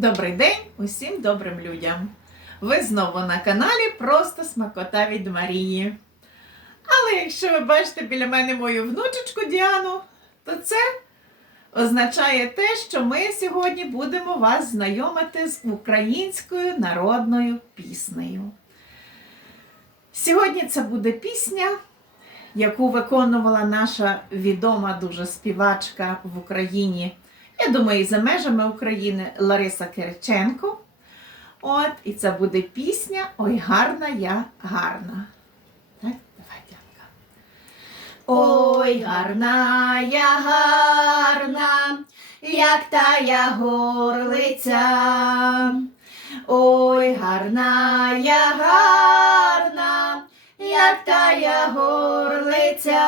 Добрий день усім добрим людям! Ви знову на каналі Просто Смакота від Марії. Але якщо ви бачите біля мене мою внучечку Діану, то це означає те, що ми сьогодні будемо вас знайомити з українською народною піснею. Сьогодні це буде пісня, яку виконувала наша відома дуже співачка в Україні. Я думаю, і за межами України Лариса Кириченко. От, і це буде пісня Ой, гарна я гарна. Так, давай, Дянка. Ой, гарна я гарна, як тая горлиця. Ой, гарна я гарна, як тая горлиця.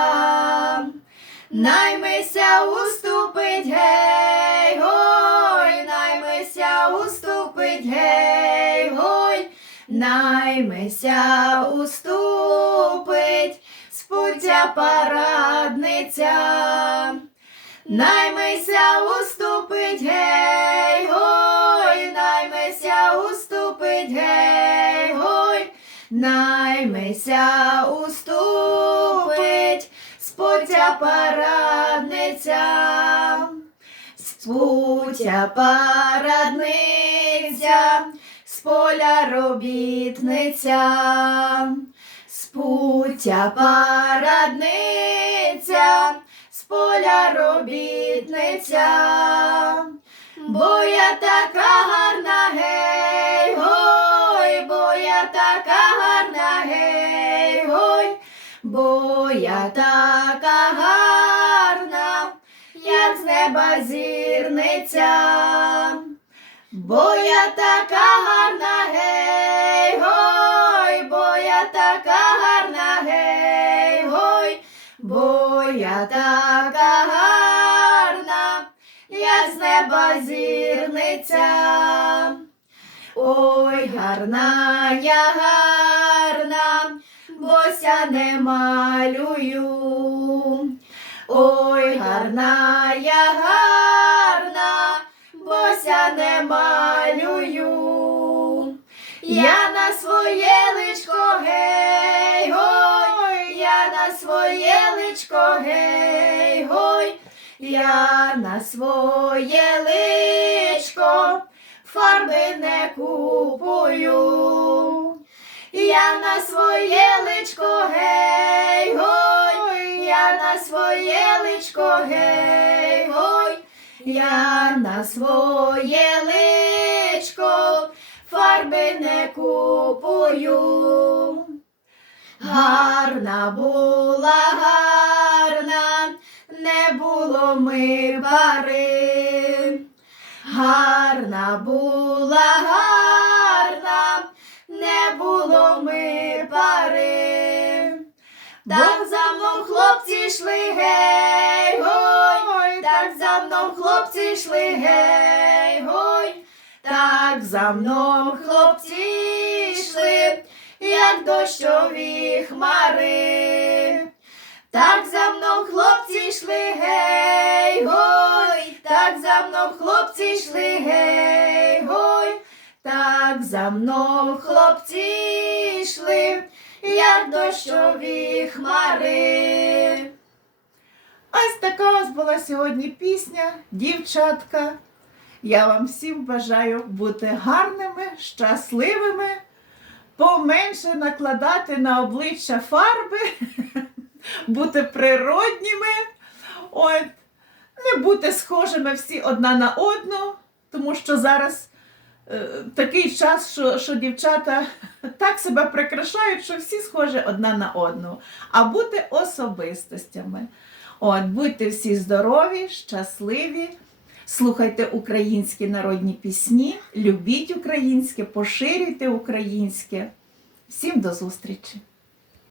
Наймися уступить гей, гой, наймися уступить гей, гой, наймися уступить спуття парадниця. Наймися уступить гей, гой, наймися уступить гей, гой, наймися уступить парадниця, спуття парадниця, з поля робітниця, спуття парадниця, з поля робітниця, бо я така бо я така гарна, як з неба зірниця, бо я така гарна, гей, гой, бо я така гарна, гей, гой, бо я така гарна, як з неба зірниця. Ой, гарна я гарна, бося не малюю. Ой, гарна я гарна, бося не малюю. Я на своє личко гей, гой, я на своє личко гей, гой, я на своє личко фарби не купую. Я на своє личко гей, гой, я на своє личко гей, гой, я на своє личко фарби не купую. Гарна була гарна, не було ми пари. Гарна була гарна, ми пари. Так за мною хлопці йшли гей, гой, так за мною хлопці йшли гей, гой, так за мною хлопці йшли, як дощові хмари. Так за мною хлопці йшли гей, гой, так за мною хлопці йшли гей, за мною хлопці йшли, як дощові хмари. Ось така ось була сьогодні пісня, дівчатка. Я вам всім бажаю бути гарними, щасливими, поменше накладати на обличчя фарби, бути природніми, от, не бути схожими всі одна на одну, тому що зараз такий час, що, що дівчата так себе прикрашають, що всі схожі одна на одну, а бути особистостями. От, будьте всі здорові, щасливі. Слухайте українські народні пісні, любіть українське, поширюйте українське. Всім до зустрічі!